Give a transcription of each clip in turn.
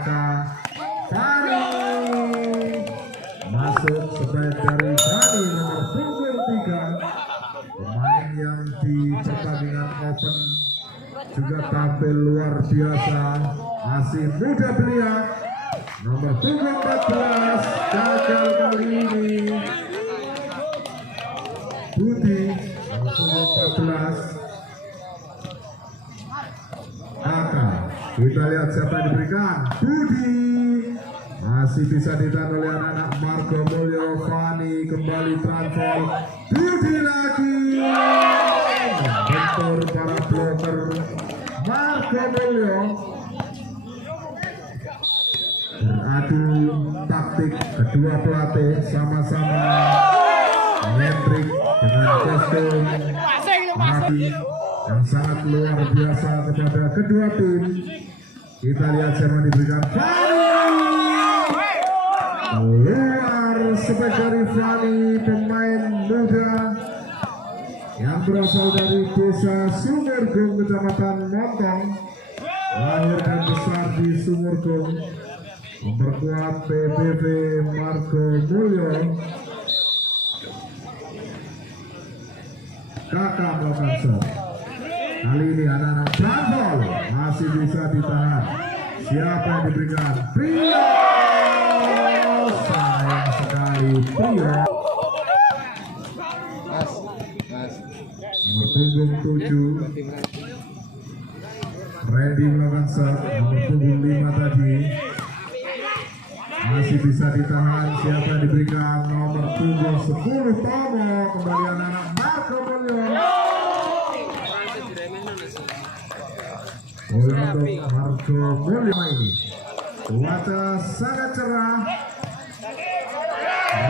kakak Fani masuk sebaik dari Fani nomor punggung 3, pemain yang di pertandingan open juga tampil luar biasa, masih muda belia, nomor punggung 14 gagal kali ini Budi nomor punggung 14. Kita lihat siapa yang diberikan. Budi masih bisa ditahan oleh anak-anak Marco Mulyo. Fani kembali transfer. Budi lagi bentur para bloker Marco Mulyo. Beradu taktik kedua pelatih, sama-sama nyentrik dengan kostum mati yang sangat luar biasa kepada kedua tim. Kita lihat siapa diberikan. Fani keluar sebaik dari Fani, pemain muda yang berasal dari desa Sumurgung, kecamatan Montong, lahir dan besar di Sumurgung, memperkuat PBB Marco Mulyo. Kakak melakukan serve. Kali ini anak-anak Brandol masih bisa ditahan. Siapa yang diberikan? Prio. Sayang sekali Prio. Nomor punggung 7 Randy melakukan serve. Nomor punggung 5 tadi masih bisa ditahan. Siapa yang diberikan? Nomor punggung 10 Tomo. Kembali anak-anak Marco Mulyo. Bola untuk Marco Mulyo ini. Cuaca sangat cerah.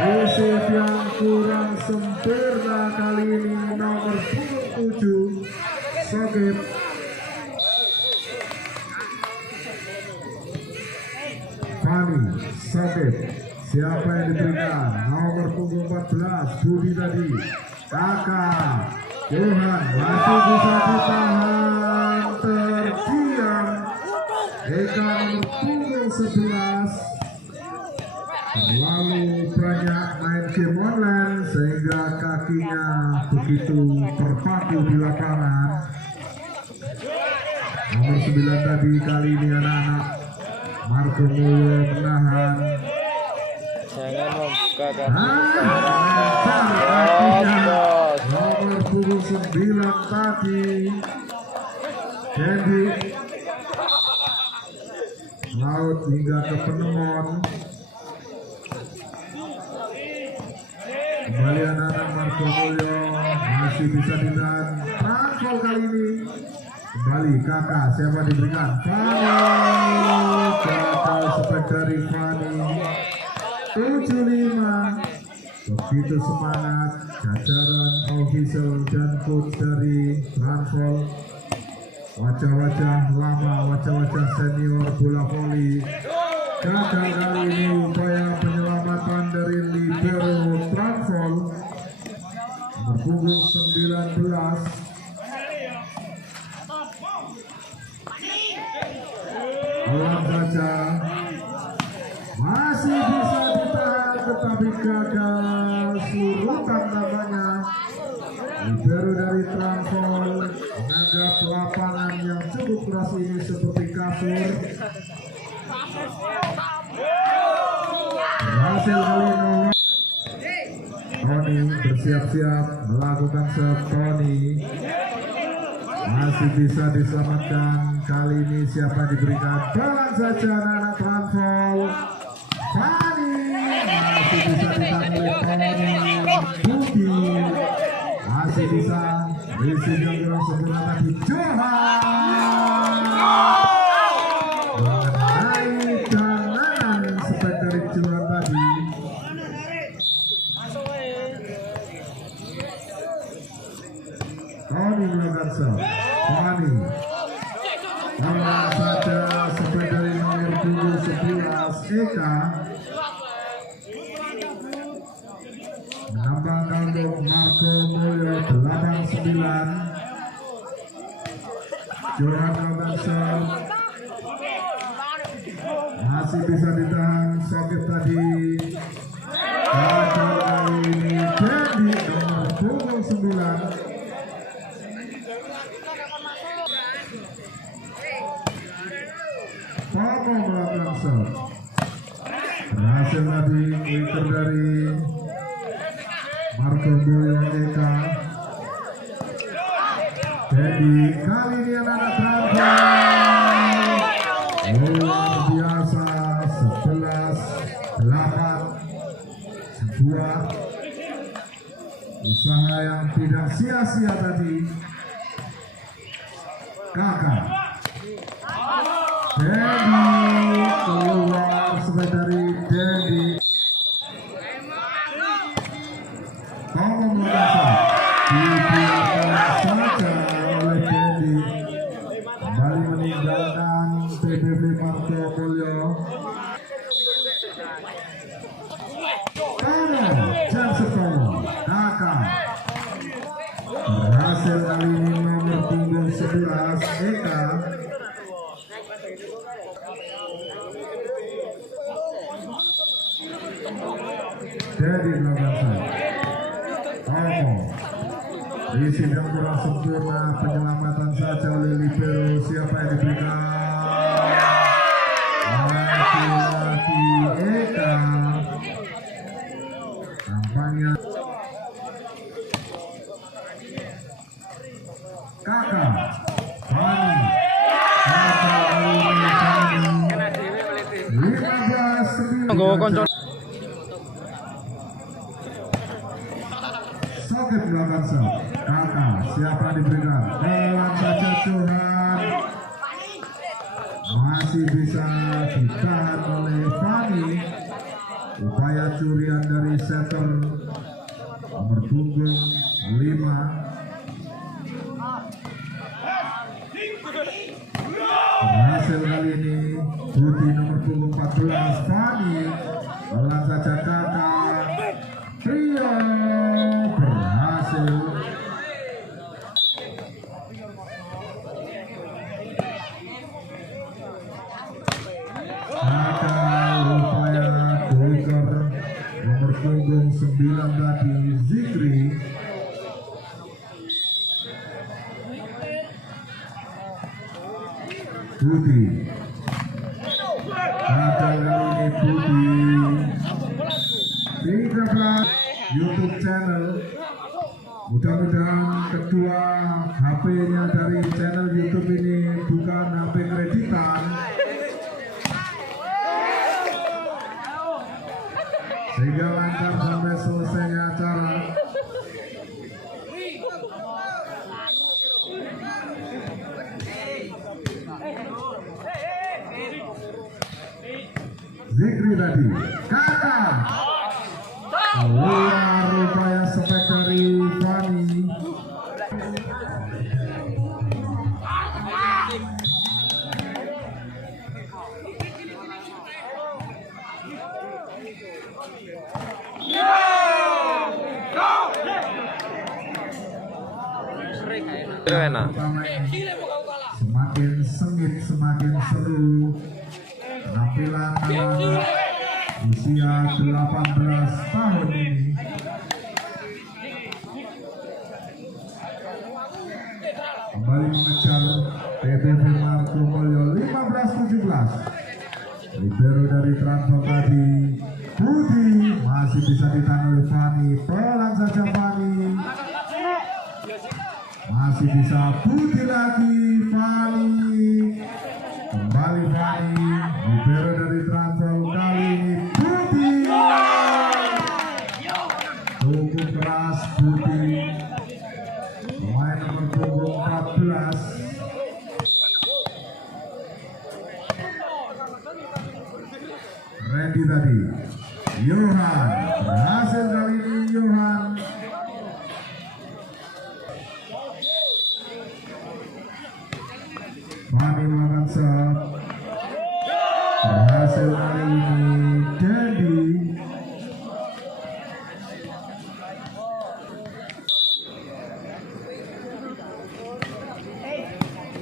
Receive yang kurang sempurna kali ini nomor punggung 7 Sogep. Fani Sogep. Siapa yang diberikan? Nomor punggung 14 Budi tadi. Kakak Johan masih bisa ditahan, terdiam. Eka nomor punggung 11 terlalu banyak main game online sehingga kakinya begitu terpaku di lapangan. Nomor 9 tadi, kali ini anak-anak Marco Mulyo menahan. Jangan membuka Nomor punggung 9 tadi Jadi laut hingga ke Penemon. Kembali anak-anak Marco Mulyo masih bisa ditahan. Transfer kali ini kembali kakak. Siapa diberikan? Fani. Gagal sebaik dari Fani. 75. Begitu semangat jajaran official dan coach dari Transfer. Wajah-wajah lama, wajah-wajah senior bola voli. Gagal kali ini upaya penyelamatan dari libero Transfer nomor punggung 19. Pelan saja, masih bisa ditahan tetapi gagal. Surutan namanya. Libero dari Transfer menganggap lapangan yang cukup keras ini seperti kasur. Berhasil kali ini. Tony bersiap-siap melakukan serve. Tony masih bisa diselamatkan. Kali ini siapa diberikan? Pelan saja anak-anak Transfer. Fani masih bisa ditangani Tony. Budi masih bisa. Receive yang kurang sempurna tadi. Johan mengenai kanan sebaik dari Johan tadi. Tony melakukan serve. Fani pelan saja sebaik dari nomor punggung 11 Eka. Menambahkan untuk Marco Mulyo 89. Johan melakukan serve. masih bisa ditahan Sokip tadi. Gagal kali ini jadi nomor punggung 9. Pomo melakukan serve. Berhasil tadi wicker dari Marco Boyo Eka. Jadi kali ini anak-anak terakhir luar biasa. 11-8 sebuah usaha yang tidak sia-sia tadi. Kakak Dedi keluar sebagai dari Dedi. Tomo melakukan dibiarkan saja oleh Dedi. Kembali meninggalkan PBB Marco Mulyo. Tomo Janseto Kakak berhasil kali ini nomor punggung 11 Eka. Jadi melakukan Tomo isi yang kurang sempurna, penyelamatan saja oleh libero. Siapa yang diberikan? Laki-laki Eka. Nampaknya Kakak Fani. Kakak ini 15-9. Sokip melakukan serve. Kakak siapa diberikan? Pelan saja Tuhan. Masih bisa ditahan oleh Fani. Upaya curian dari setter nomor punggung 5. Berhasil kali ini Budi nomor punggung 14 Fani. Pelan saja Kakak. Trio berhasil. Kakak upaya Doker nomor punggung 9 tadi Zikri. Budi. Kakak kali ini Budi. 13 YouTube channel. Mudah-mudahan kedua HP-nya dari channel YouTube ini bukan HP kreditan, sehingga lancar sampai selesainya acara. Zikri tadi Kakak luar upaya spek dari Fani. Pertama ini semakin sengit, semakin seru. Penampilan anak usia 18 tahun ini. Kembali mengejar PBB Marco Mulyo 15-17. Libero dari transfer tadi Budi masih bisa ditahan oleh Fani. Pelan saja Fani. Masih bisa Budi lagi Fani. Kembali Fani. Libero dari transfer kali ini Budi. Cukup keras Budi. Pemain nomor punggung 14. Randy tadi Johan berhasil kali ini Johan. Fani melakukan serve. Berhasil kali ini Dedi.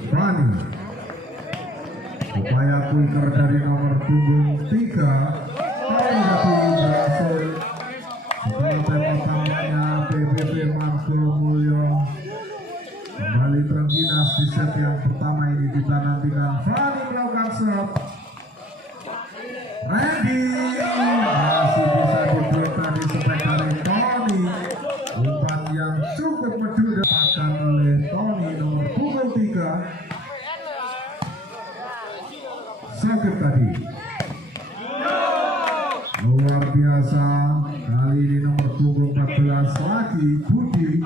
Fani upaya quicker dari nomor punggung 3 kali tadi berhasil setelah tembakannya PBB Marco Mulyo. Kembali terengginas di set yang pertama ini. Kita nantikan Fani melakukan serve. Ready, masih bisa diblok tadi setek dari Tony. Umpan yang cukup merdu dapatkan oleh Tony nomor punggung 3. Sakit tadi luar biasa. Kali ini nomor punggung 14 lagi Budi.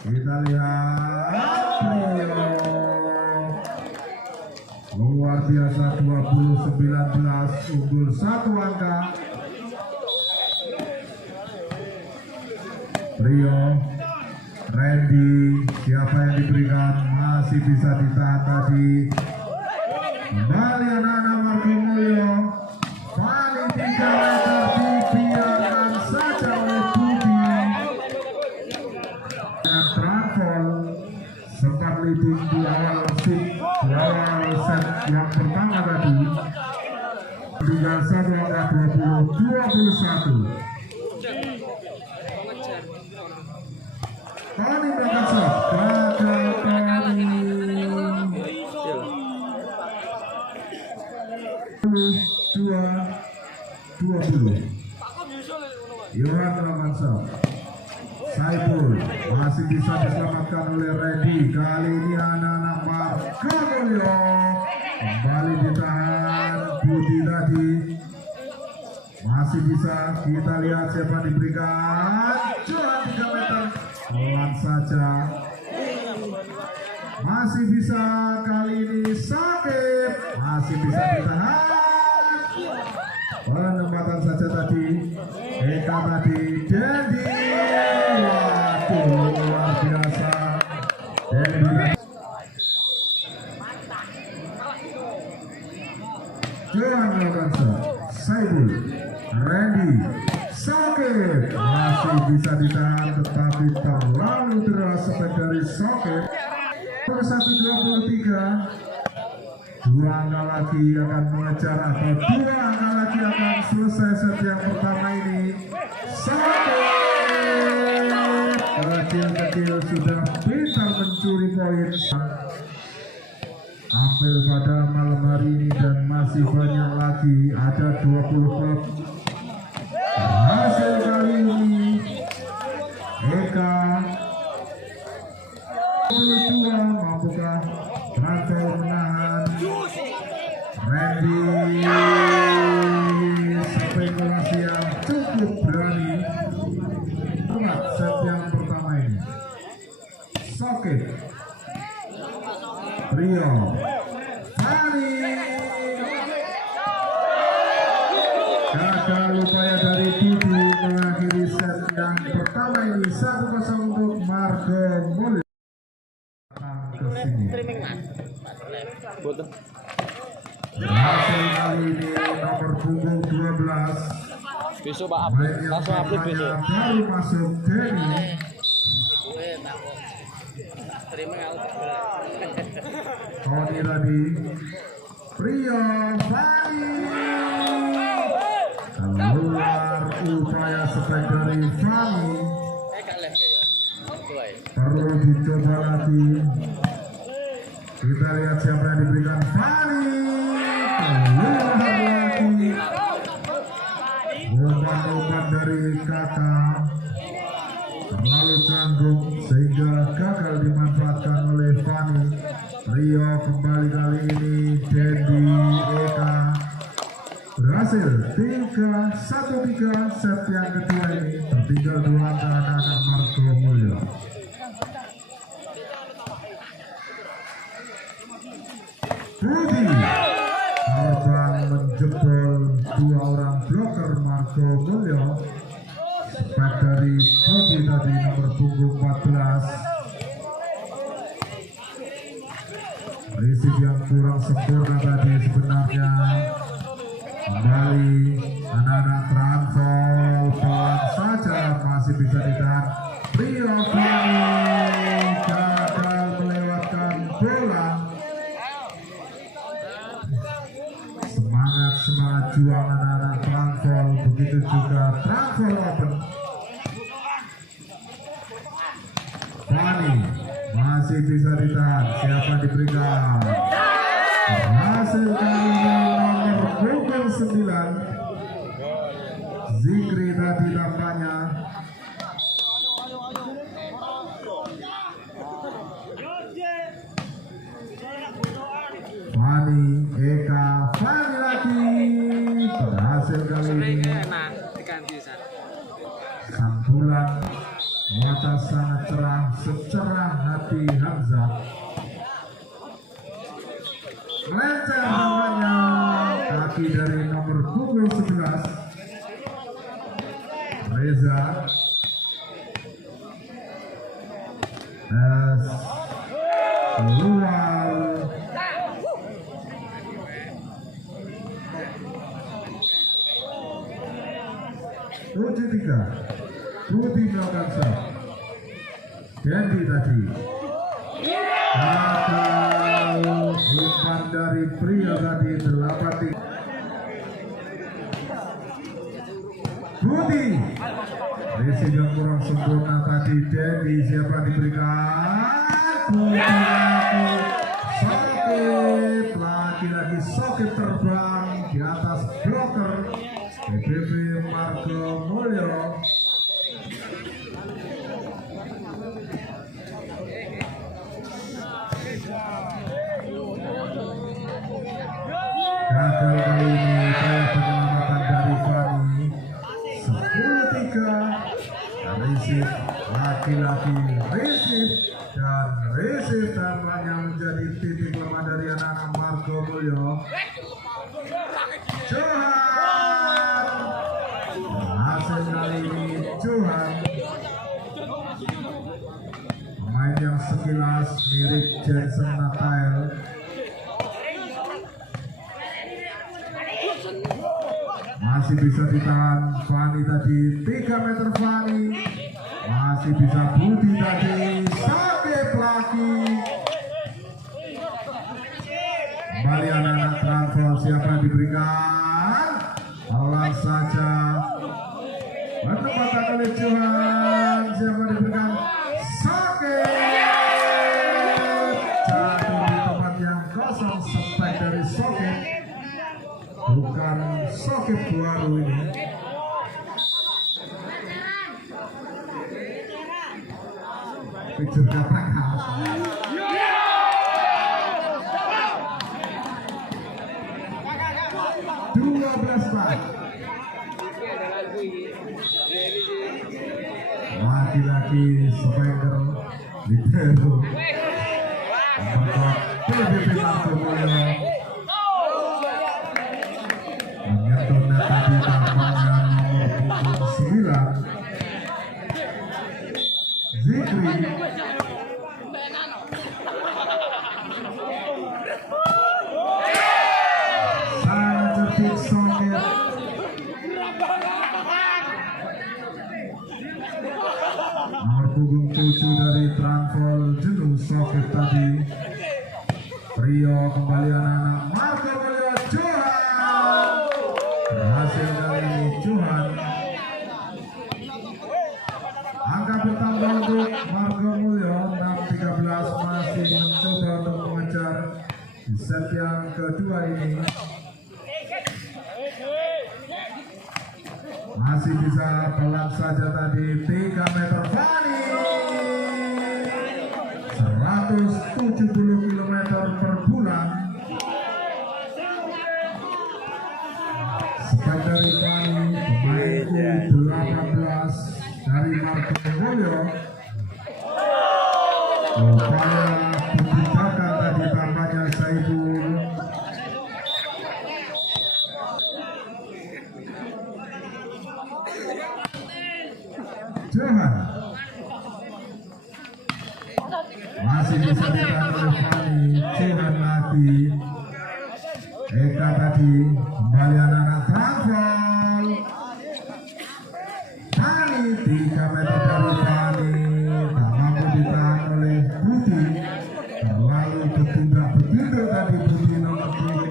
Kita lihat luar biasa 20-19 unggul 1 angka. Rio Randy, siapa yang diberikan, masih bisa ditahan tadi. Kembali anak-anak Marco Mulyo. Paling 3 meter dibiarkan saja oleh Budi. Dan transfer sempat leading di awal set yang pertama tadi. 31 angka 20-21. Tony berangkat serve, gagal Tony. 22-20. Yohan melakukan serve. Saiful masih bisa diselamatkan oleh Reddy. Kali ini anak-anak Marco Mulyo kembali ditahan Budi tadi. Masih bisa kita lihat siapa diberikan. Johan 3 meter. Pelan saja. Masih bisa kali ini sakit. Masih bisa ditahan. Penempatan saja tadi. Eka tadi. Dendi. Waduh, luar biasa. Dendi. Johan melakukan serve. Saibul. Randy. Sakit masih bisa ditahan, tetapi terlalu deras sepak dari Sakit. 21-23. 2 angka lagi akan mengejar atau 2 angka lagi akan selesai set yang pertama ini. Sakit kecil-kecil sudah pintar mencuri poin. Tampil pada malam hari ini dan masih banyak lagi, ada 20 klub. Hasil kali ini Eka 22 mampukah transfer menahan Randy. Spekulasi yang cukup berani. Lihat set yang pertama ini. Sakit Rio Fani. Gagal upaya dari Budi mengakhiri set yang pertama ini. 1-0 untuk Marco Mulyo. Hasil kali ini nomor punggung 12. Besok Pak langsung upload besok. Baru masuk Denny. Tony tadi. Rio Fani. Keluar upaya sepak dari Fani. Perlu dicoba lagi. Kita lihat siapa yang diberikan. Fani. Keluar lagi. Umpan-umpan dari kakak terlalu canggung sehingga gagal dimanfaatkan oleh Fani. Rio kembali kali ini. Dendi Eka berhasil 3-1-3 set yang kedua ini. Tertinggal 2 angka anak-anak Marco Mulyo. Budi korban menjebol 2 orang bloker Marco Mulyo. Sepak dari Budi tadi nomor punggung 14. Risik yang kurang sempurna tadi sebenarnya. Kembali anak-anak transfer pelan saja masih bisa ditahan. Rio Fani transfer open. Fani masih bisa ditahan, siapa diberikan? Hasil kali ini nomor punggung 9 Zikri tadi tampaknya. Fani, Eka, Fani lagi berhasil kali ini. Sang bulan mata sangat cerah, secerah hati Hamzah. Melenceng namanya kaki dari nomor punggung 11 Reza. Keluar. Tujuh tiga. Putih melakukan serve. Dendi tadi. Gagal umpan dari pria tadi 8-3. Putih. Resi yang kurang sempurna tadi. Dendi siapa diberikan? Putih lagi. Sokip. Lagi-lagi sokip terbang di atas blocker. PBB Marco Mulyo. Gagal kali ini penyelamatan dari Fani. 10-3. Receive laki-laki receive dan hanya menjadi titik lemah dari anak-anak Marco Mulyo. Johan hasil kali ini Johan, pemain yang sekilas mirip Jensen Natael. Masih bisa ditahan Fani tadi, 3 meter Fani. Masih bisa Budi tadi, sakit lagi. Kembali anak-anak transfer, siapa diberikan? Alang saja. Bertepatan oleh Johan, siapa diberikan? Sakit. Jatuh di tempat yang kosong, spek dari Sokip. Bukan Sokip baru ini. Picture katakan 12-4. Laki-laki striker libero PBB Marco Mulyo menyentuh tadi tampaknya nomor punggung 9 Zikri. Sangat cerdik Sokip. Nomor punggung 7 dari transfer jenuh Sokip tadi. Trio kembali anak-anak Marco Mulyo. Johan berhasil kali ini Johan. Angka bertambah untuk Marco Mulyo 6-13, masih mencoba untuk mengejar di set yang kedua ini. Masih bisa pelan saja tadi, 3 meter Fani. 170 km per bulan. Spek dari Fani, pemain U18 dari Marco Mulyo. Upaya pembukakan tadi tampaknya Saiful. Johan masih bisa ditahan oleh Fani. Johan lagi. Eka tadi kembali anak-anak transfer. Fani 3 meter dari Fani, tak mampu ditahan oleh Budi. Terlalu bertindak tadi Budi nomor 3.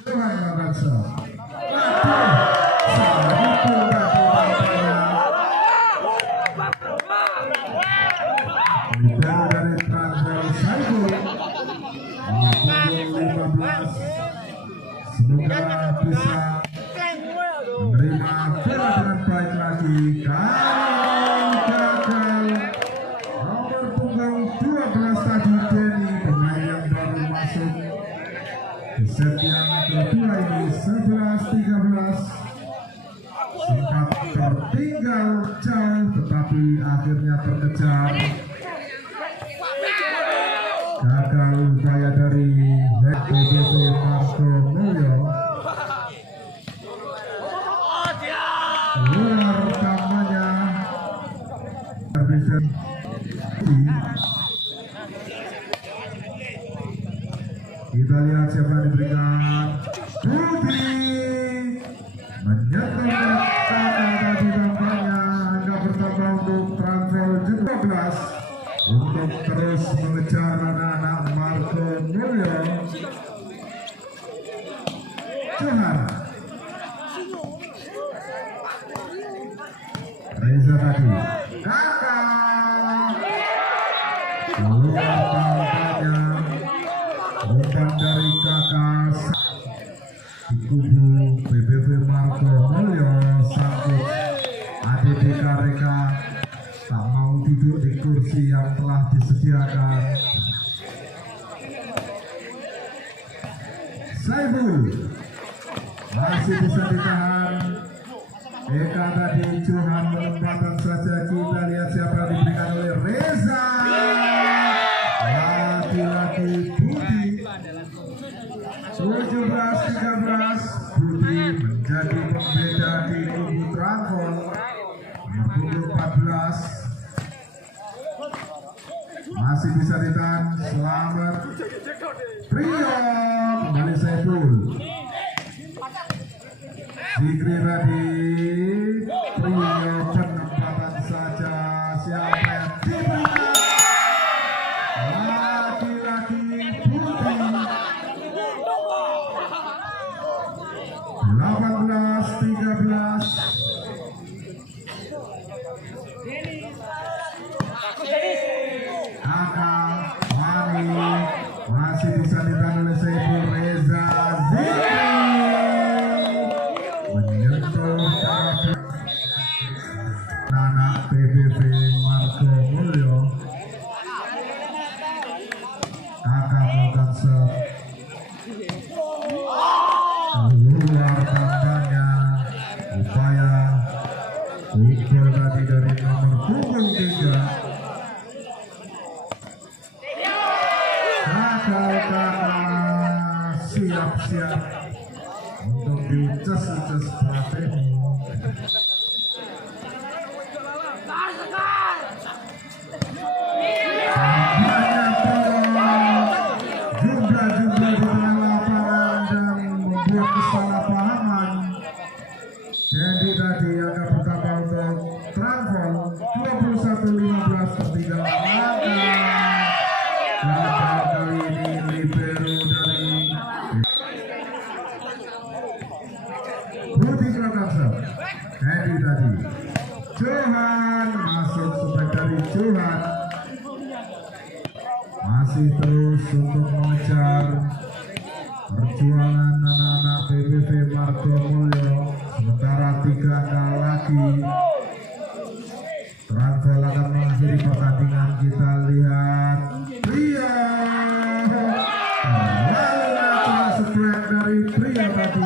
Johan melakukan serve. libero dari transfer Saiful punggung 15. Semoga bisa menerima bola dengan baik lagi. Kali gagal. Nomor punggung 12 tadi Denny, pemain yang baru masuk di set yang kedua ini. 11-13. Sempat tertinggal jauh tetapi akhirnya terkejar. Gagal upaya dari BDV Marco Mulyo. Keluar kamarnya. Kita lihat siapa yang diberikan. Budi menyerang tadi tampaknya angka bertambah untuk transfer 12 untuk terus mengejar anak-anak Marco Mulyo. Johan Reza tadi kakak keluar tampaknya umpan dari kakak di kubu BBV Marco Mulyo. Sangkut ADD mereka tak mau duduk di kursi yang telah disediakan. Saiful masih bisa ditahan. Eka tadi Johan menempatkan saja. Kita lihat siapa yang diberikan oleh Reza. Laki-laki Budi. 17-13. Budi menjadi pembeda di kubu Transfer. Nomor 14 masih bisa ditahan. Selamat Rio kembali Saiful. Zikri tadi Rio penempatan saja. Siapa yang diberikan? Laki-laki Budi. 18-13. Kakak Mani masih bisa ditahan oleh Saiful. Reza Zikri menyentuh anak BBV Marco Mulyo. Kakak melakukan set keluar tampaknya upaya pukul tadi dari nomor punggung 3. Kakak siap-siap untuk dicas-cas pelatih. Jumlah di tengah lapangan dan membuat kesalahpahaman. Jadi tadi angka pertama untuk Transfer 21-15 tertinggal. Maka kali ini libero dari Budi Prakarsa. Hedi tadi Johan masuk supaya dari Johan masih terus untuk mengejar perjuangan anak-anak BBV Marco Mulyo. Sementara 3 angka lagi Transfer akan mengakhiri pertandingan. Kita lihat Pria lalu natural strike dari Pria tadi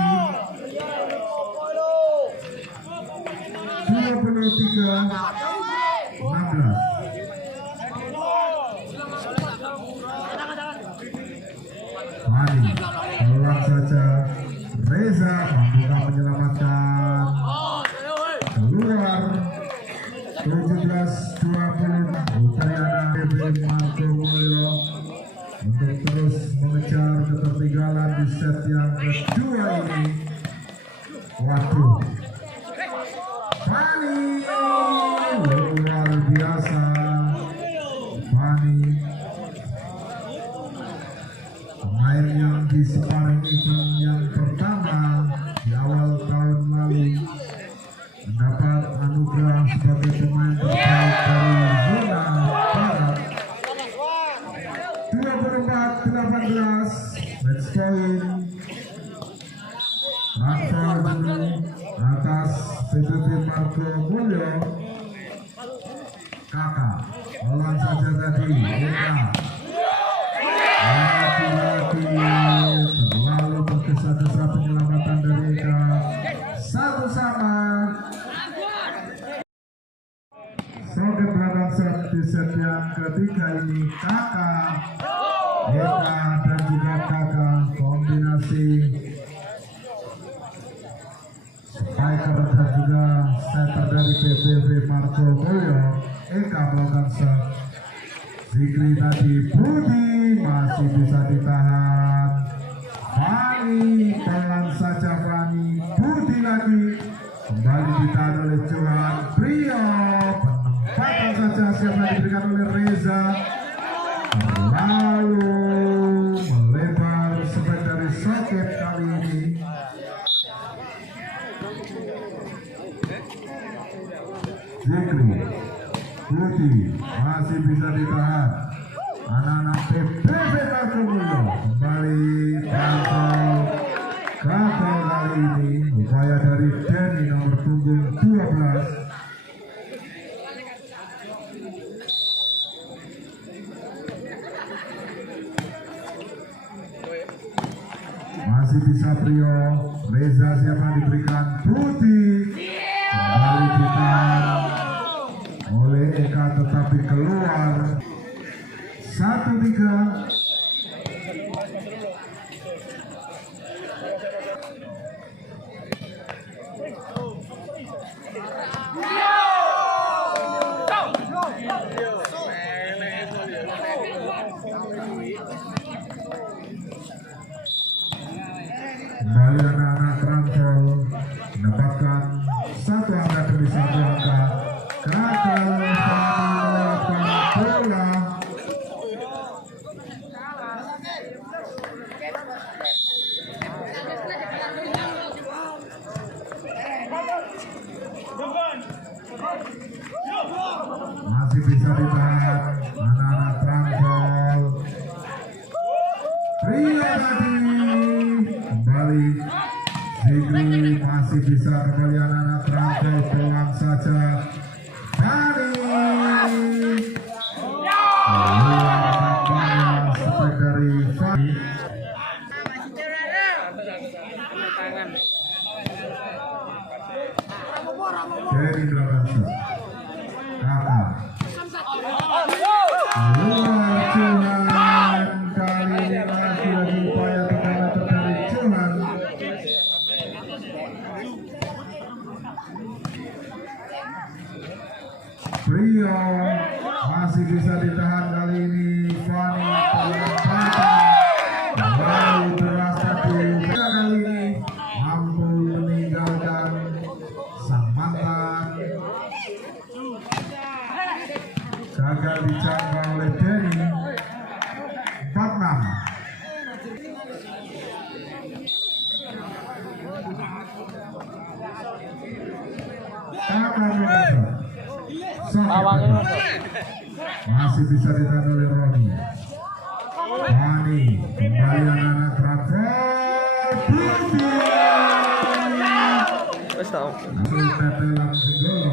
23-16. Mani keluar saja. Reza mampu menyelamatkan. Keluar 17-20. Upaya BBV Marco Mulyo untuk terus mengejar ketertinggalan di set yang kedua ini. Waduh, Fani luar biasa. Fani pemain yang di sparring event yang pertama di awal tahun lalu mendapat anugerah sebagai pemain terbaik dari zona barat kakak melawan saja tadi Eka laki-laki terlalu tergesa-gesa penyelamatan dari Eka. Satu sama soket belakang set di set yang ketiga ini kakak Eka dan juga kakak kombinasi striker dan juga center dari PPV Marco Mulyo. Eka melakukan set Zikri tadi Budi masih bisa ditahan. Fani pelan saja Fani Budi lagi kembali ditahan oleh Johan Prio. Penempatan saja siapa diberikan oleh Reza lalu melebar sebab dari soket kali ini. Zikri Budi masih bisa ditahan. Anak-anak PPV Markomulyo kembali gagal kali ini. Upaya dari Denny nomor punggung 12. Masih bisa Prio. Reza siapa diberikan Budi kembali ditahan oleh Eka tetapi keluar. 1-3. Kembali anak-anak Rantol mendapatkan satu angka demi satu angka. Gagal melakukan bola. Masih bisa ditahan anak-anak Rantol. Pria tadi kembali Zikri masih bisa kembali anak-anak Rantol peluang saja. Fani sepak dari Fani. Dari belakang set kakak keluar Johan kali ini lagi-lagi upaya tekanan dari Johan. Prio masih bisa ditahan kali ini. Fani kembali beras tadi kali ini mampu meninggalkan sang mantan. Gagal dijangka oleh Denny. 4-6. Masih bisa ditahan oleh Roni. Fani kembali anak-anak Rafael Budi. Wes tau. Langsung gol.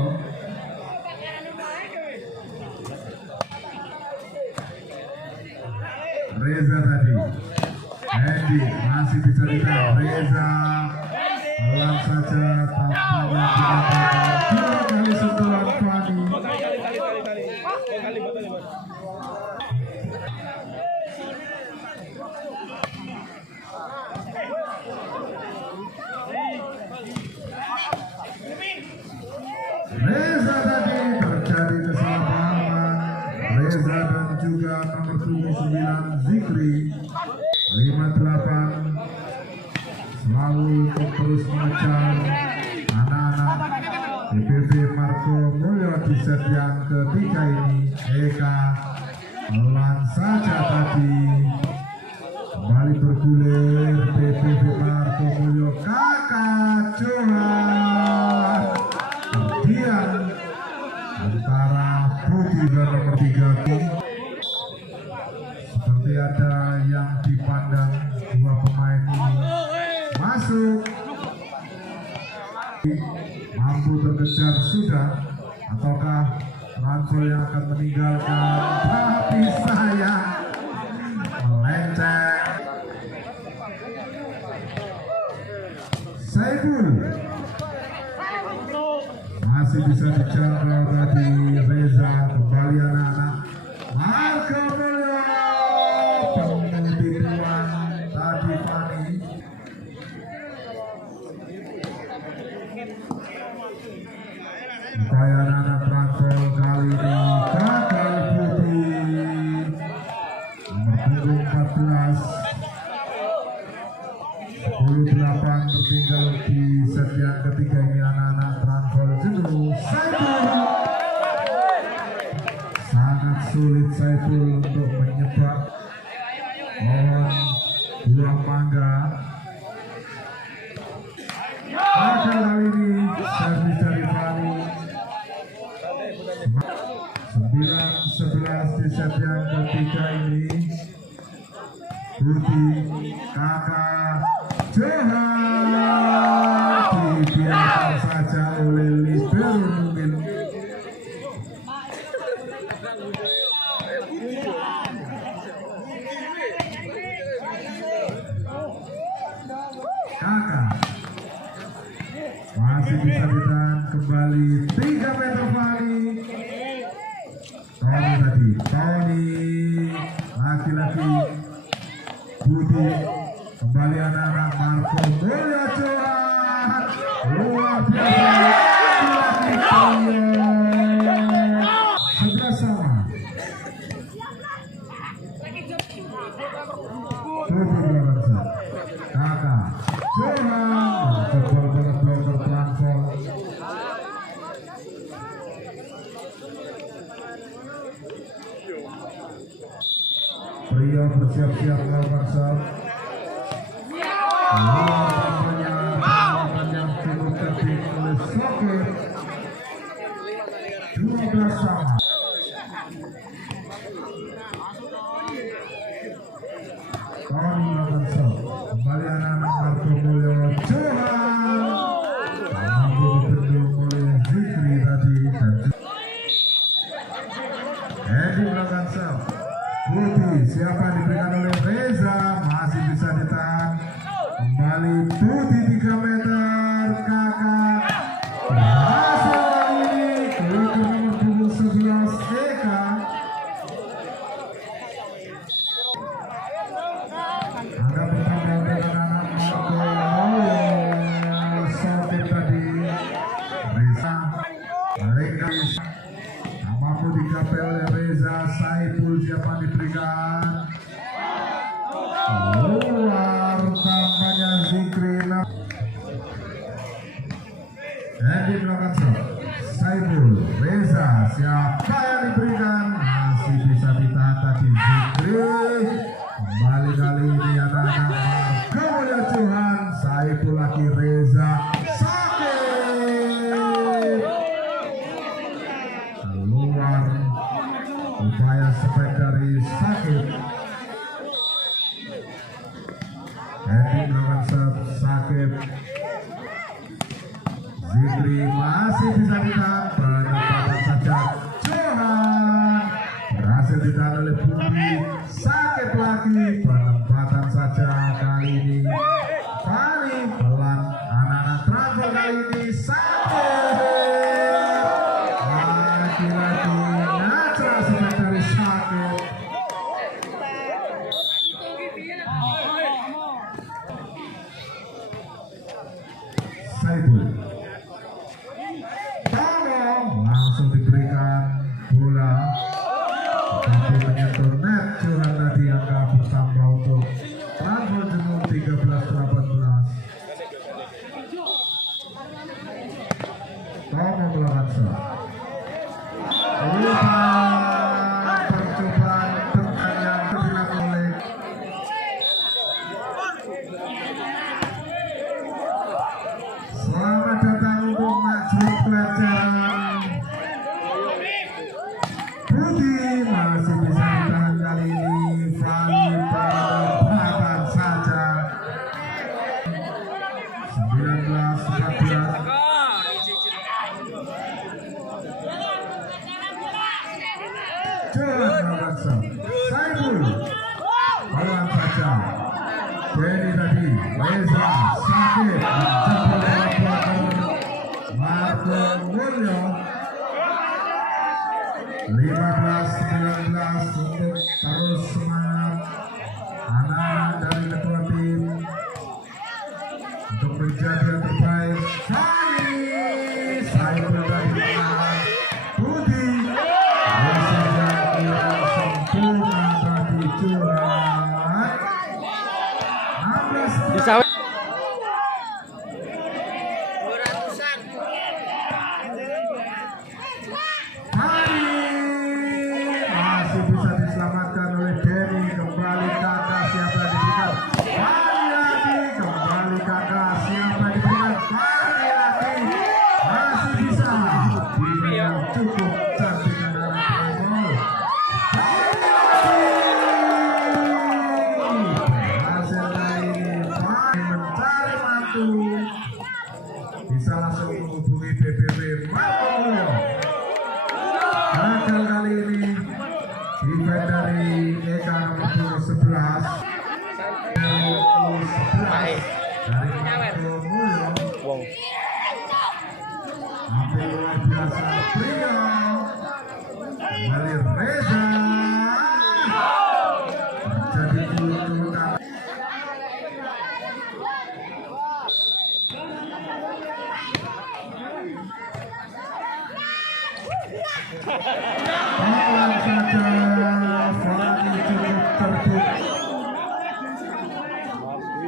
Reza tadi Edi masih bisa ditahan. Reza pelan saja tampaknya dua kali sentuhan Fani. Reza tadi terjadi kesalahpahaman. Reza dan juga nomor 9 Zikri 58 selalu untuk terus mengejar anak-anak PPV Marco Mulyo di set yang ketiga ini. Eka pelan saja tadi kembali bergulir PPV Marco Mulyo. Kakak Johan kemudian antara Budi dan nomor 3 seperti ada yang dipandang dua pemain ini masuk. Mampu terkejar sudah ataukah Transfer yang akan meninggalkan, tapi sayang melenceng. Saiful masih bisa dijangkau tadi Reza, kembali anak-anak. Marco Mulyo pengutipuan tadi Fani. Upaya anak-anak transfer kali ini gagal putih. Nomor punggung 14 10-8 tertinggal di set yang ketiga ini. Anak-anak transfer jenuh. Saiful sangat sulit Saiful untuk menyebak pohon buah mangga. Gagal kali ini servis dari Fani. 9-11 di set yang ketiga ini. Putih kakak Johan dibiarkan saja oleh libero mungkin. Kakak masih bisa ditahan kembali 3 meter Fani. Tony tadi, Tony laki-laki Budi kembali anak-anak. Marco Mulyo Johan luar biasa. Sudah sama. Kakak Johan jebol bloker transfer. Pria bersiap-siap melakukan serve. Yang cukup tertib oleh Sokir. 12 sama. Tony melakukan serve. Kembali anak-anak. Marco Mulyo Johan mampu dibendung oleh Zikri tadi. Edi melakukan serve. Putih siapa diberikan oleh Reza, masih bisa ditahan. Kembali Putih 3 meter. Kakak berhasil kali ini ke nomor punggung 11 Eka. Angka pertama untuk anak-anak Marco Mulyo. Sopir tadi Reza Alengkis mampu digapai oleh Reza. Saiful siapa diberikan luar tampaknya Zikri. Edi melakukan serve. Saiful, Reza siapa yang diberikan, masih bisa ditahan tadi Zikri. Kembali kali ini anak-anak Marco Mulyo Johan. Saiful lagi Reza sakit keluar. Upaya spek dari sakit. Edi melakukan serve. Sakit Zikri masih bisa ditahan. Penempatan saja Johan berhasil ditahan oleh Budi. Sakit lagi. Penempatan saja kali ini Fani pelan. Anak-anak transfer kali ini sakit. Lagi-lagi ngacra spek dari sakit. Saiful tolong langsung diberikan bola, tapi menyentuh net. Johan tadi angka bertambah untuk transfer jenuh 13-18. Tomo melakukan serve. Percobaan tekan yang dilakukan oleh selamat datang untuk majelis pelajaran. Putih masih bisa ditahan kali ini. Fani penempatan saja. 19-14. Johan melakukan Saiful pelan saja. Denny tadi Reza sakit jempol belakang Marco Mulyo. 15-19 untuk terus semangat anak dari ketua tim untuk menjadi yang terbaik. Saiful dari Budi sempurna tadi Johan 16 Bisa. masih bisa diselamatkan oleh Denny. Kembali kakak siapa yang diberikan Mariati. Kembali kakak siapa yang diberikan Mariati. Masih bisa yang cukup cantik adalah gol hasil kali ini mencari mantu bisa langsung menghubungi BBW Marco. Gagal kali ini defense dari Eka nomor 11 dari Marco Mulyo. Hampir luar biasa pria. Kembali Reza terjadi keuntungan. Pelan saja, Fani cukup tertib.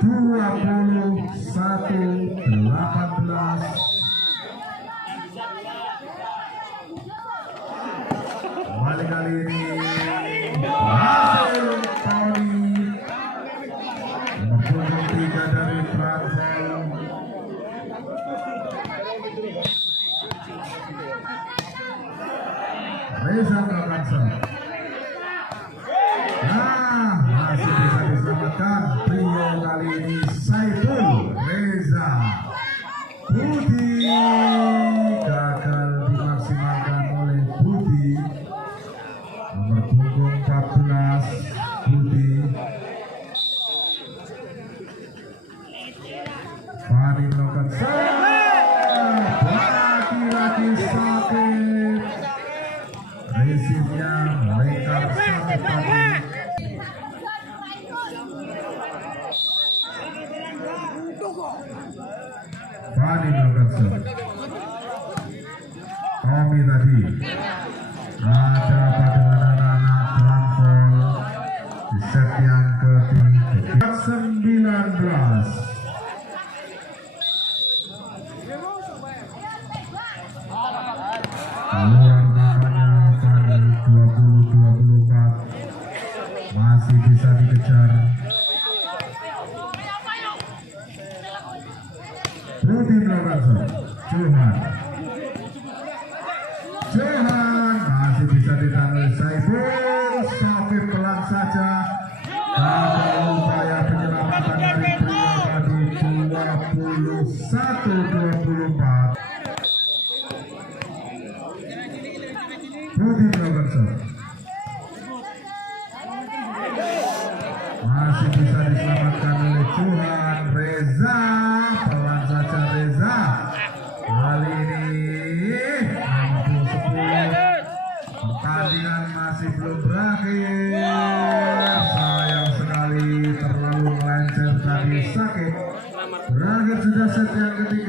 21-18. Kembali kali ini berhasil Tony. Nomor punggung 3 dari Transfer. Reza melakukan serve. Nah, masih bisa diselamatkan trio kali ini Saiful, Reza, Budi. Gagal dimaksimalkan oleh Budi. Nomor punggung 14 Budi. Fani melakukan serve. Lagi-lagi sakit. Resipnya lengkap sakit tadi. Fani melakukan serve. Tommy tadi ada dengan anak-anak transfer di set yang ketiga. 19. Keluar namanya Fani 20-24. Masih bisa dikejar. Budi melakukan serve. Johan masih bisa ditahan oleh Saiful. Safif pelan saja. Ada upaya penyelamatan dari pria tadi 21-24. Budi melakukan serve. Masih bisa diselamatkan oleh Johan. Reza pelan saja Reza. Kali ini 60-10. Pertandingan masih belum berakhir. Sayang sekali terlalu melenceng tadi sakit. Berakhir sudah set yang ketiga.